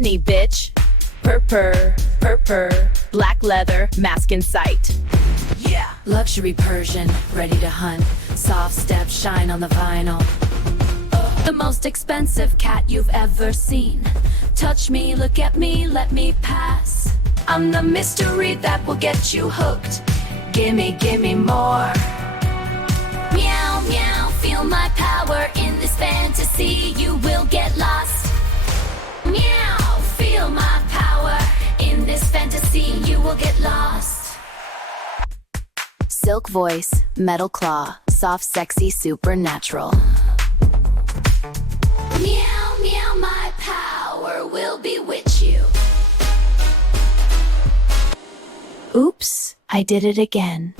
Catney, bitch. Purr, purr, black leather, mask in sight. Yeah. Luxury Persian, ready to hunt. Soft step, shine on the vinyl. The most expensive cat you've ever seen. Touch me, look at me, let me pass. I'm the mystery that will get you hooked. Gimme more. Meow, meow, feel my power in this fantasy. You will get lost. Meow, feel my power in this fantasy. You will get lost. Silk voice, metal claw, soft, sexy, supernatural. Meow, meow, my power will bewitch you. Oops, I did it again.